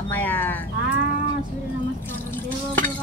అమ్మాయా సూర్య నమస్కారం దేవోభవ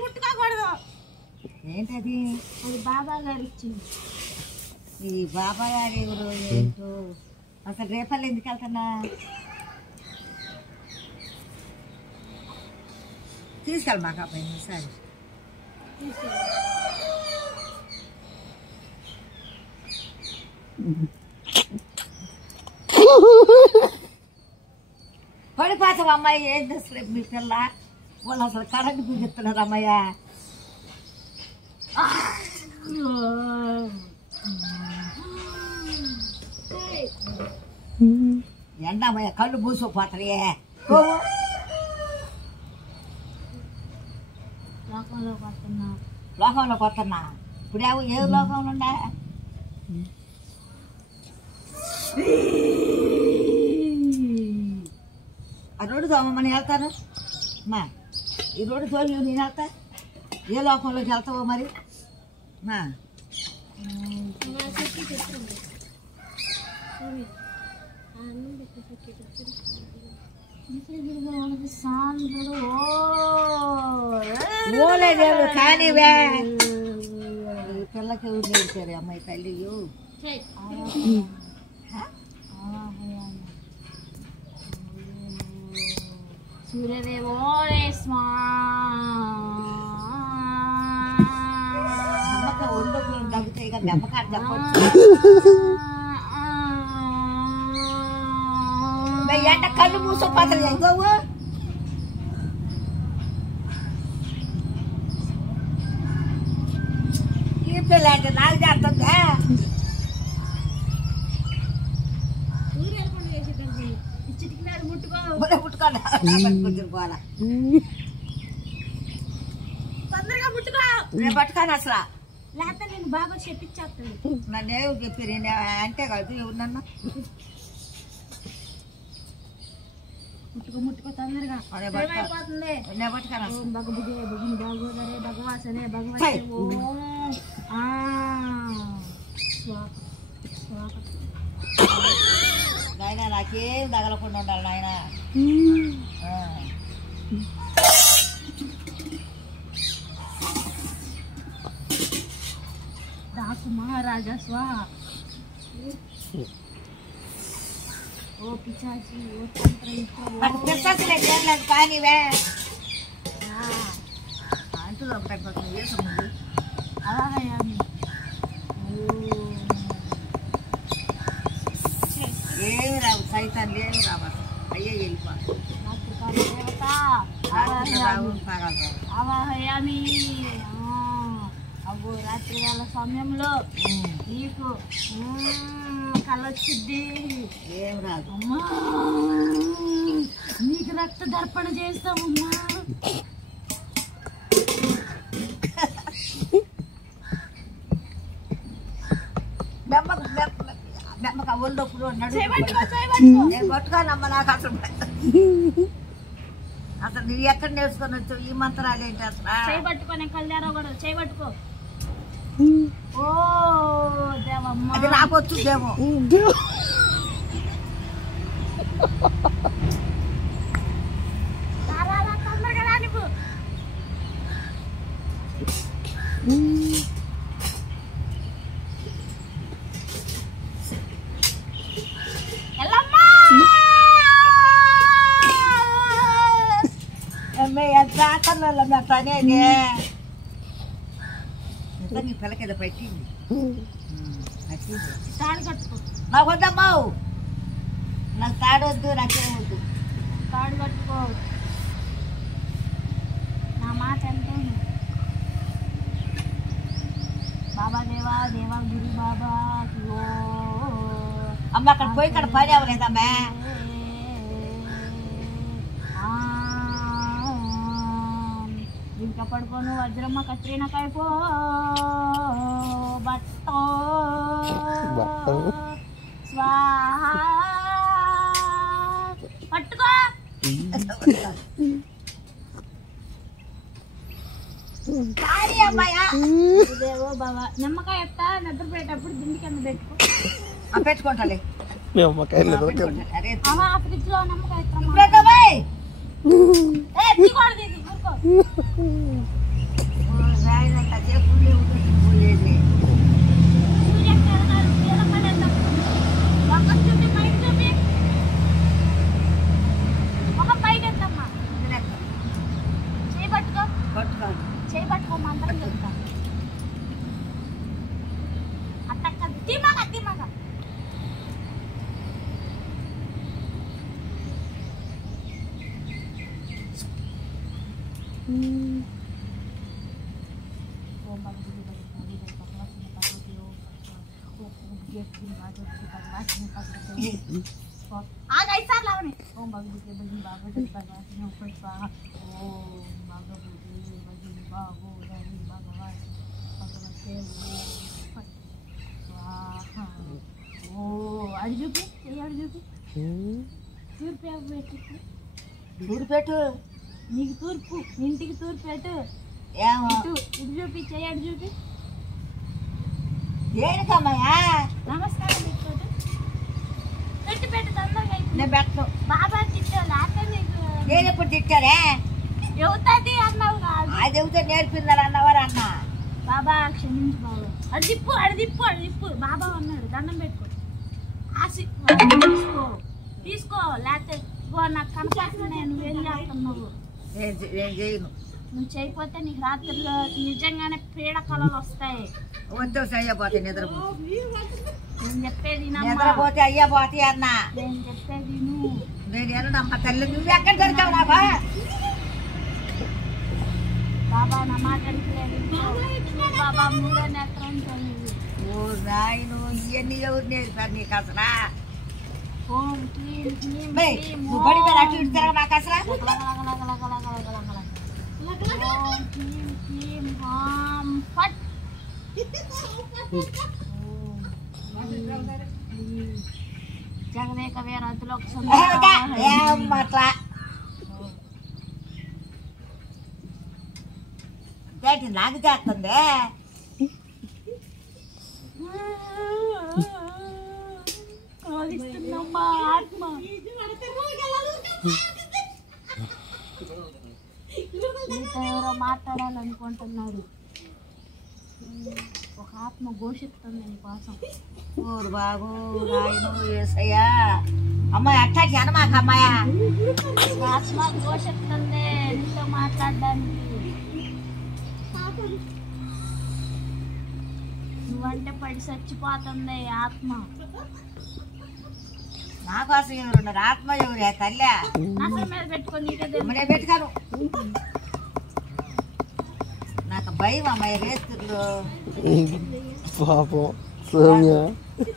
ముట్టుకోకూడదు. ఏంటది? అది బాబా గారు ఇచ్చింది. ఈ బాబా గారి ఎవరు ఏంటో అసలు రేపల్లి ఎందుకు వెళ్తున్నా? తీసుకెళ్ళి మాకు అబ్బాయి సరే పడిపోతావు అమ్మాయి. ఏం చేస్తలేదు మీ పిల్ల వాళ్ళు అసలు కరెంట్ గుంజుతున్నారు అమ్మాయ. ఎండ అమ్మాయ కళ్ళు మూసుకుపోతాయే. లోకంలో కొత్తన్నా ఇప్పుడేమో ఏ లోకంలో ఉండే ఆ రోడ్డు తోమని వెళ్తాను మా ఈ రోడ్డు తోలి నేను వెళ్తా. ఏ లోకంలోకి వెళ్తావో మరి మా కానీ పిల్లకి ఎవరు నేర్చారు అమ్మాయి తల్లి? సూర్యదేవో ఒళ్ళు దగ్గుతాయి కదా దెబ్బకాడు చెప్పచ్చు. ఎంట కళ్ళు మూసుకోపోతారు ఎంకోవు. ఈ పిల్ల అంటే నాకు చేస్తుందా? ముట్టుకోండి పోవాలా తొందరగా ముట్టుకో. నేను పట్టుకాను అసలు. లేకపోతే నేను బాగా చెప్పించేస్తాను. నన్ను ఏమి చెప్పారు అంటే కాదు ఎవరినన్నా ముట్టుకో ముట్టుకో తొందరగా. నేను పట్టుకాను భగవాసనే నాయన నాకేం తగలకుండా ఉండాలి నాయన. దాకు మహారాజా స్వాహ. ఓ పిశాచి ఓ తంత్ర కానీవే అంటున్నా ఒకటి వేసముందు అలాగయామి ఏమి రావు సైతాన్ని ఏమి రావాలి. అయ్యే వెళ్ళిపో దేవత రావు తాగలరావు. అవహయామి. అబ్బో రాత్రి వేళ సమయంలో నీకు కలొచ్చుద్ది. ఏం రాదు అమ్మా. నీకు రక్త దర్పణ చేస్తామమ్మా. బెమ్మక ఒళ్ళొప్పుడు ఉన్నాడు. నేను పట్టుకోనమ్మా నాకు అసలు అసలు నీ ఎక్కడ నేర్చుకొని వచ్చావు ఈ మంత్రాలు ఏంటి అసలు? చేయబట్టుకో. నేను కళ్యాణం కూడా చేయబట్టుకో. ఓ దేవమ్మ అది రాకొచ్చుదేమో. తొందరగా రా నువ్వు. నీ పిల్లకేదో పెట్టింది. తాడు కట్టుకో. నాకు వద్దమ్మా. నాకు తాడొద్దు నాకేమొద్దు. తాడు కట్టుకో. దేవగిరి బాబా అమ్మ అక్కడ పోయి ఇక్కడ పని అవ్వలేదమ్మా. ఇంకా పడుకోను వజ్రమ్మ కత్రిన కైపో బట్టో స్వాహ పట్టుకో దేవో బాబా నిమ్మకాయ ఎత్తా నిద్రపోయేటప్పుడు దిండి కింద పెట్టుకో. పెట్టుకుంటాలే ఫ్రిడ్జ్ లో నిమ్మకాయ చేయి పట్టుకో మంత్రం చెప్తా అట్టక్క తిమ్మగా తిమ్మగా ओम भगवते बजन बाबा भगवान ऊपर स्वाहा ओम भगवते बजन बाबो हरि भगवान भगवते स्वाहा ओ अर्जु पे ये अर्जु पे तूर्పు పెట్టు తూర్పు పెట్టు నీకు తూర్పు ఇంటికి తూర్పు పెట్టు ఏమో ఇటు చూపి చెయ్యి అటు చూపి దేనికమ్మయ్యా నమస్కారం పెట్టుకోటు పెట్టు పెట్టు తొందరగా నేను పెట్టను బాబా తిట్టావు లేకపోతే నీకు నేను ఎప్పుడు తిట్టానే చెబుతుంది అన్నావు కాదు అది చెబితే నేర్పిందని అన్నవారు అన్న బాబా క్షమించు బాబా అడి తిప్పు బాబా అన్నాడు దండం పెట్టుకో తీసుకో లేకపోతే నాకు కనపడుతున్నాయి నువ్వేం చేస్తున్నావు నేను చేయను నువ్వు చేయకపోతే నీకు రాత్రిలో నిజంగానే పీడ కళలు వస్తాయి వద్దు అయ్యపోతే నిద్రపో నేను చెప్పేది నిద్రపోతే అయ్యపోతే అన్న నేను చెప్పేది నువ్వు నేను ఏనమ్మా తల్లి నువ్వు ఎక్కడ దొరికావు నాబా బాబా నా మాట బాబా మూడో నేత్రం ఓ నాయను ఇవన్నీ ఎవరు నేర్పారు నీకు అసలు ఓం క్లీం క్లీం నువ్వు బడి మీద అటు ఇటు తిరగ నాకు అసలు ఓం క్లీం క్లీం హాం ఫట్ జగదేక వీరతులకు అట్లా నాకు చేస్తుంది ఆత్మ నీతో ఎవరో మాట్లాడాలనుకుంటున్నాడు ఒక ఆత్మ ఘోషిస్తుంది నీకోసం ఊరు బాబు రాయను ఏసయ్యా అమ్మాయి అట్టా జనమాక అమ్మాయా ఆత్మ ఘోషిస్తుంది నీతో మాట్లాడడానికి నువ్వంటే పడి చచ్చిపోతుంది ఆత్మ నా కోసం ఎవరున్నారు ఆత్మ ఎవరే తల్లి నసల మీద పెట్టుకో నీకే నేను పెట్టుకాను నాకు భయం అమ్మాయి రేస్తులు పాపం సౌమ్య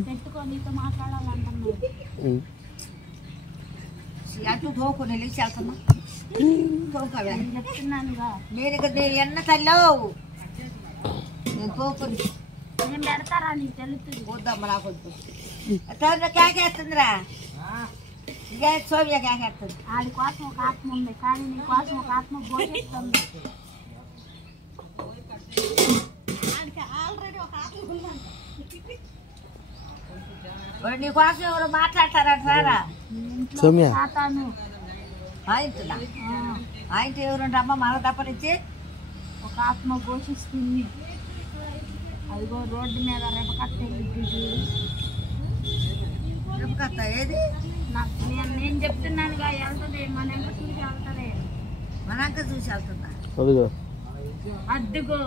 పెట్టుకో నీతో మాట్లాడాలంటున్నాడు అటు తోకు నేను లేచి వెళ్తున్నా తోకవే చెప్తున్నానుగా నేను ఇక్కడ నేను ఎన్న తల్లావు నేను తోకుని నేను పెడతారా నీకు తెలుస్తుంది వద్దమ్మ నాకు వద్దు కేకేస్తుందిరా ఇక సోమ్య కేకేస్తుంది ఆడి కోసం ఒక ఆత్మ ఉంది కానీ నీ కోసం ఒక ఆత్మ ఘోషిస్తుంది నీ కోసం ఎవరు మాట్లాడతారా సౌమ్య సాతాను ఆయింటున్నా ఆయింట ఎవరుంటమ్మా మన తప్పనిచ్చి ఒక ఆత్మ ఘోషిస్తుంది అదిగో రోడ్డు మీద రెపకట్ట రేపుకత్తా ఏది నేను చెప్తున్నానుగా వెళ్తుంది మన ఎంత చూసి వెళ్తుంది మనంక చూసి వెళ్తుందా అదిగో అద్దుగో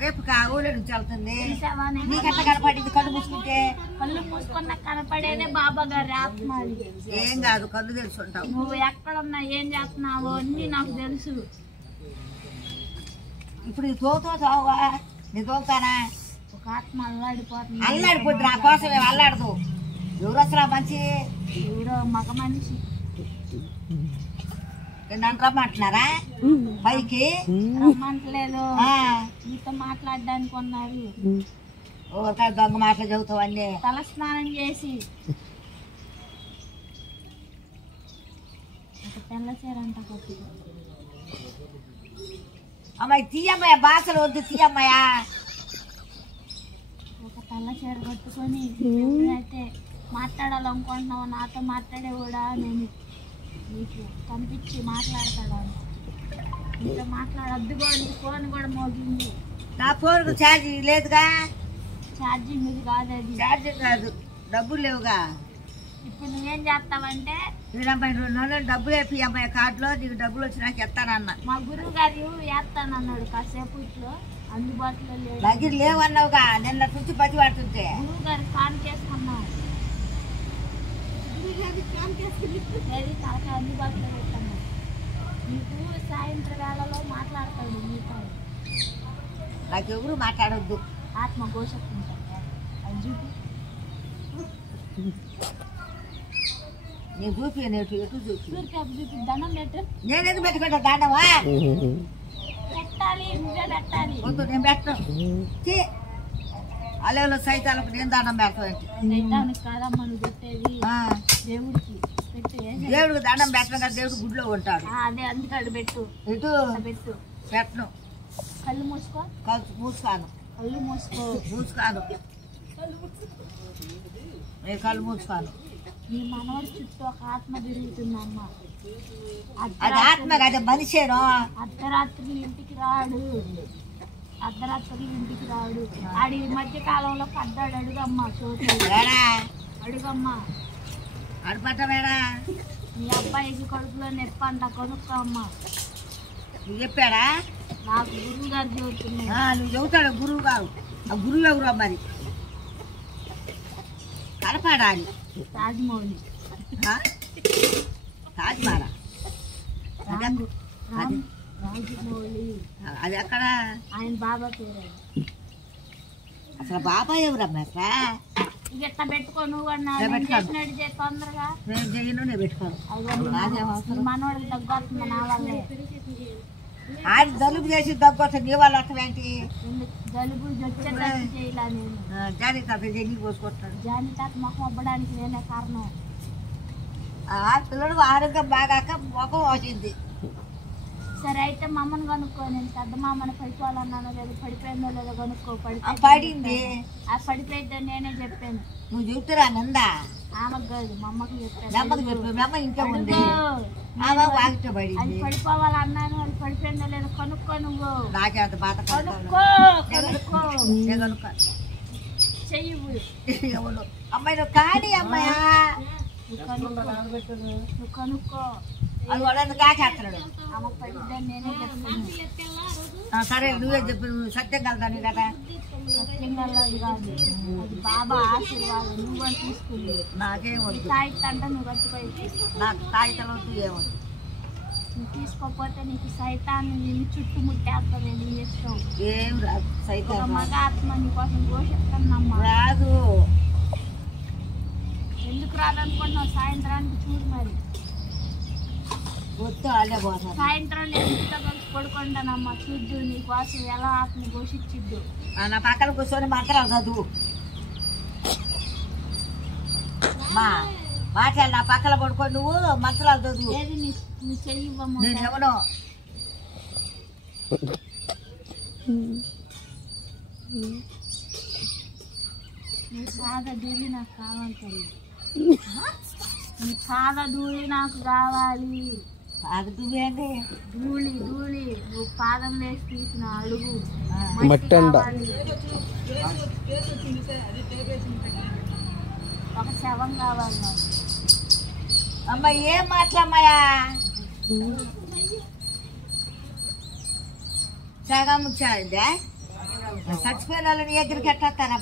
రేపు ఊళ్ళో నుంచి వెళ్తుంది చూసావా నీకట్ట కనపడింది కళ్ళు మూసుకుంటే కళ్ళు మూసుకున్న కనపడేదే బాబా గారి ఆత్మ అది ఏం కాదు కళ్ళు తెలుసుంటావు నువ్వు ఎక్కడున్నా ఏం చేస్తున్నావో అన్ని నాకు తెలుసు ఇప్పుడు తోతావా నీ తోతానా ఒక ఒక ఆత్మ అల్లాడిపోతుంది. అల్లాడిపోతుంది, నా కోసం ఏం అల్లాడదు. ఎవరు అసలు మంచి ఎవరో మగ మనిషి నన్ను రమ్మంటున్నారా పైకి? రమ్మంటలేదు, మీతో మాట్లాడడానికి ఉన్నారు. ఓసారి దొంగ మాటలు చదువుతావు అన్నీ. తల స్నానం చేసి ఒక తెల్ల చీర అంట కొట్టి. అమ్మాయి తీయమ్మాయ, భాషలు వద్దు తీయమ్మాయ. ఒక తెల్ల చీర కట్టుకొని ఎప్పుడైతే మాట్లాడాలనుకుంటున్నావు నాతో మాట్లాడే కూడా నేను నీకు కనిపించి మాట్లాడతాడు. నీతో మాట్లాడద్దుగో, నీ ఫోన్ కూడా మోగింది. నా ఫోన్కు ఛార్జింగ్ లేదుగా. ఛార్జింగ్ ఇది కాదు, అది ఛార్జింగ్ కాదు, డబ్బులు లేవుగా. ఇప్పుడు నువ్వేం చేస్తావంటే వీడమ్మాయి 200 డబ్బులు వేపి అమ్మాయి కార్డులో, నీకు డబ్బులు వచ్చి నాకు ఎత్తానన్నా. మా గురువు గారు వేస్తానన్నాడు, కాసేపు ఇట్లో అందుబాటులో లేడు. దగ్గర లేవన్నావుగా నిన్న నుంచి పతి పడుతుంటే. గురువు గారు కాన్ చేసుకున్నాం, ఏది తలకి అందుబాటులో పెట్టాము. నీకు సాయంత్రం వేళలో మాట్లాడతాడు నీతో. నాకెవరు మాట్లాడొద్దు. ఆత్మ ఘోషిస్తుంటాడు అది చూపి. నేను చూపి ఎటు చూపి సూర్యకాపు చూపి దండం పెట్టు. నేనెందుకు పెట్టుకుంటా దానవా? పెట్టాలి, నువ్వే పెట్టాలి. వద్దు, నేను పెట్టను. అలెవలో సైతాలకు నేను దండం పెడతాను. సైతానికి కాదమ్మా నువ్వు పెట్టేది, దేవుడికి పెట్టు. దేవుడికి దండం పెట్టడం కదా, దేవుడు గుడిలో ఉంటాడు. అదే అందుకడు పెట్టు. ఇటు పెట్టు. పెట్టను. కళ్ళు మూసుకో. మూసుకాను. కళ్ళు మూసుకో. మూసుకాను. నేను కళ్ళు మూసుకాను. నీ మనవాడి చుట్టూ ఒక ఆత్మ తిరుగుతుందమ్మా. అది ఆత్మ కదా, మనిషేనో. అర్ధరాత్రులు ఇంటికి రాడు, అర్ధరాత్రులు ఇంటికి రాడు. ఆడి మధ్య కాలంలో పడ్డాడు. అడుగమ్మా చోటు, అడుగమ్మా. అడుపట్టమేడా? నీ అబ్బాయికి కడుపులో నొప్పి అంట, కొనుక్కో అమ్మా. నువ్వు చెప్పాడా? నాకు గురువు గారు చెబుతున్నాయి. నువ్వు చెబుతాడు గురువు గారు. ఆ గురువు ఎవరు మరి? కనపడాలి. రాజమౌళి, తాజ్మారా? రాజమౌళి అది ఎక్కడ? ఆయన బాబా పేరు. అసలు బాబాయ్ ఎవరమ్మా? ఇక ఎట్లా పెట్టుకో నువ్వు చేసినట్టు చేసి తొందరగా. నేను చెయ్యను, నేను పెట్టుకోను. మనోడికి తగ్గొస్తుంది నా వల్లే. ఆయన జలుబు చేసి తగ్గొస్తుంది, నీ వాళ్ళు వస్తావేంటి? జలుబు వచ్చేటట్టు చేయలే నేను. జానీ తాత జల్లి పోసుకుంటాడు. జానీ తాత మొహం అవ్వడానికి నేనే కారణం. పిల్లడు ఆరోగ్యం బాగాక ముఖం వచ్చింది. సరే అయితే మా అమ్మని కనుక్కో. నేను పెద్ద మా అమ్మని పడిపోవాలన్నాను లేదు, పడిపోయిందో లేదో కనుక్కో. పడింది. ఆ పడిపోయిద్దో నేనే చెప్పాను. నువ్వు చెప్తురా నిందా? ఆమెకు కాదు, మా అమ్మకి చెప్పాను. నమ్మకం చెప్పు, మీ అమ్మ ఇంట్లో ఉంది. వాకిట్లో అది పడింది. పడిపోవాలన్నాను, అది పడిపోయిందో లేదో కనుక్కో. నువ్వు నాకేంత బాధ కనుక్కో, కనుక్కో. చెయ్యి ఎవరు అమ్మాయి? నువ్వు కాడి అమ్మాయా? నువ్వు కనుక్కో. అది వాడు కాకేస్తున్నాడు. ఆమె పడిద్దని నేనే చెప్తాను. సరే నువ్వే చెప్పు, నువ్వు సత్యం కలదాని కదా. సత్యంగా ఇది కాదు, అది బాబా ఆశీర్వాదం. నువ్వు అని తీసుకుంది. నాకేం వద్దు. తాయిత అంటే నువ్వు గచ్చిపోయి నాకు తాయితలు వద్దు, ఏమొద్దు. నువ్వు తీసుకోకపోతే నీకు సైతాన్ని నిన్ను చుట్టుముట్టేస్తుంది. నీ ఇష్టం. ఏం రాదు ఒక సైతం మగ ఆత్మ నీ కోసం ఘోషిస్తుందమ్మా. రాదు. ఎందుకు రాదనుకుంటున్నావు? సాయంత్రానికి చూడు మరి. వద్దు, అల్లే పోతాను. సాయంత్రం నేను ఇంట్లో కలిసి పడుకుంటానమ్మా. చూద్దు నీ కోసం ఎలా ఆత్మ ఘోషించిద్దు. నా పక్కన కూర్చొని మంత్రాలు చదువు. మాట్లాడు, నా పక్కన పడుకొని నువ్వు మంత్రాలు చదువు. ఏది నీ చెయ్యి ఇవ్వమ్మా. నేను ఎవనో నీ పాద ధూళి నాకు కావాలి తల్లి. నీ పాద ధూళి నాకు కావాలి. అది నువ్వేంటి? ధూళి ధూళి నువ్వు పాదం వేసి తీసిన అడుగు మట్టండ. ఒక శవం కావాలి నాకు. అమ్మ ఏం మాట్లాడమ్మయ్యా? సగం చచ్చిపోయిన వాళ్ళని ఎదురు కట్టేస్తారా?